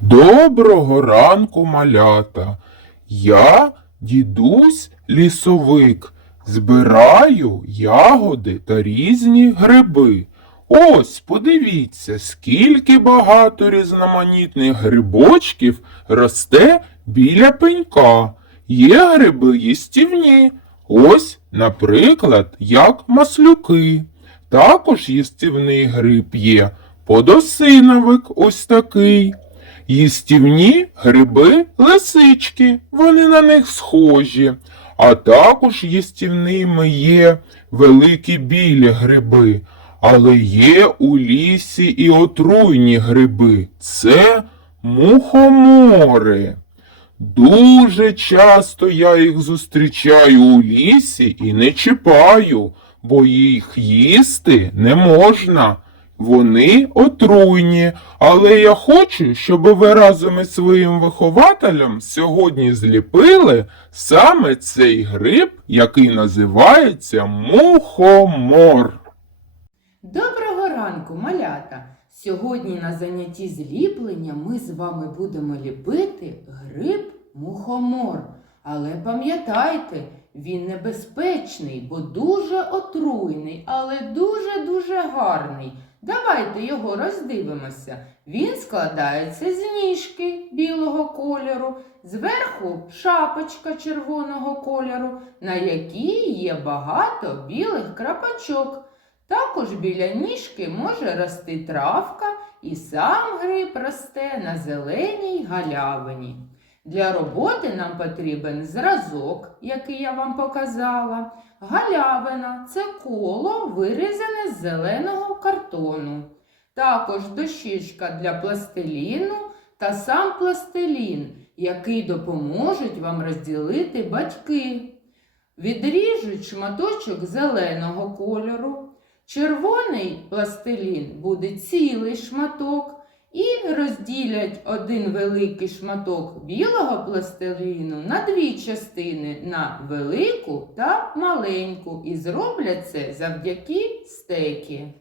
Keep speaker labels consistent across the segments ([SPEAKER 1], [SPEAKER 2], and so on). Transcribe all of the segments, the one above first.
[SPEAKER 1] Доброго ранку, малята. Я, дідусь лісовик, збираю ягоди та різні гриби. Ось, подивіться, скільки багато різноманітних грибочків росте біля пенька. Є гриби їстівні. Ось, наприклад, як маслюки. Також їстівний гриб є подосиновик ось такий. Їстівні гриби лисички, вони на них схожі. А також їстівними є великі білі гриби, але є у лісі і отруйні гриби. Це мухомори. Дуже часто я їх зустрічаю у лісі і не чіпаю, бо їх їсти не можна. Вони отруйні, але я хочу, щоб ви разом із своїм вихователем сьогодні зліпили саме цей гриб, який називається мухомор.
[SPEAKER 2] Доброго ранку, малята! Сьогодні на занятті зліплення ми з вами будемо ліпити гриб мухомор. Але пам'ятайте, він небезпечний, бо дуже отруйний, але дуже-дуже гарний. Давайте його роздивимося. Він складається з ніжки білого кольору, зверху шапочка червоного кольору, на якій є багато білих крапочок. Також біля ніжки може рости травка, і сам гриб росте на зеленій галявині. Для роботи нам потрібен зразок, який я вам показала. Галявина це коло, вирізане з зеленого картону. Також дощечка для пластиліну та сам пластилін, який допоможуть вам розділити батьки. Відріжуть шматочок зеленого кольору. Червоний пластилін буде цілий шматок. І розділять один великий шматок білого пластиліну на дві частини на велику та маленьку. І зроблять це завдяки стекі.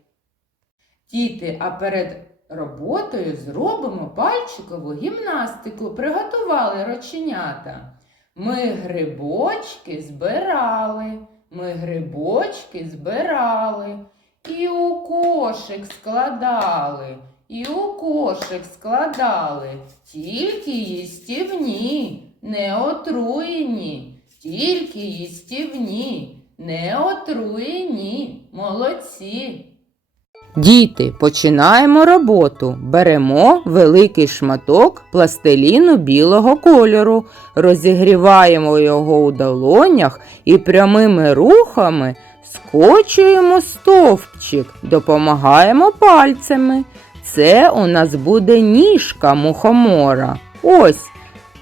[SPEAKER 2] Діти, а перед роботою зробимо пальчикову гімнастику. Приготували роченята. Ми грибочки збирали, ми грибочки збирали і у кошик складали. І у кошик складали тільки їстівні, не отруєні, тільки їстівні, не отруєні. Молодці. Діти, починаємо роботу. Беремо великий шматок пластиліну білого кольору, розігріваємо його у долонях і прямими рухами скочуємо стовпчик, допомагаємо пальцями. Це у нас буде ніжка мухомора. Ось.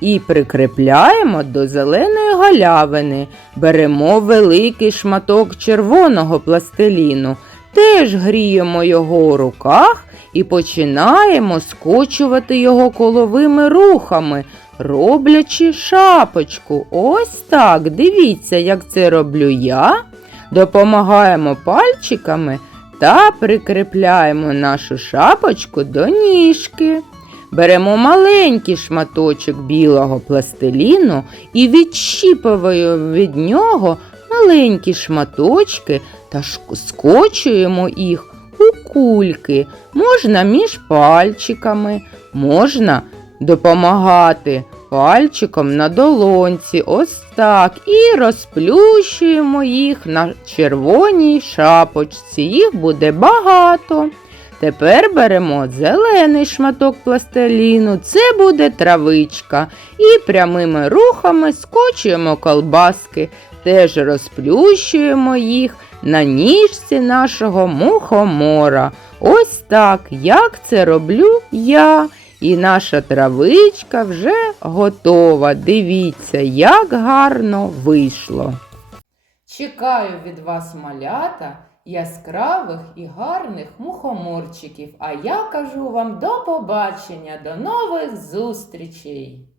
[SPEAKER 2] І прикріпляємо до зеленої галявини. Беремо великий шматок червоного пластиліну, теж гріємо його у руках і починаємо скочувати його коловими рухами, роблячи шапочку. Ось так. Дивіться, як це роблю я. Допомагаємо пальчиками та прикріпляємо нашу шапочку до ніжки. Беремо маленький шматочок білого пластиліну і відщіпуємо від нього маленькі шматочки та скочуємо їх у кульки. Можна між пальчиками, можна допомагати пальчиком на долонці. Ось так. І розплющуємо їх на червоній шапочці. Їх буде багато. Тепер беремо зелений шматок пластиліну, це буде травичка. І прямими рухами скочуємо колбаски, теж розплющуємо їх на ніжці нашого мухомора. Ось так, як це роблю я. І наша травичка вже готова. Дивіться, як гарно вийшло. Чекаю від вас малята яскравих і гарних мухоморчиків. А я кажу вам до побачення, до нових зустрічей!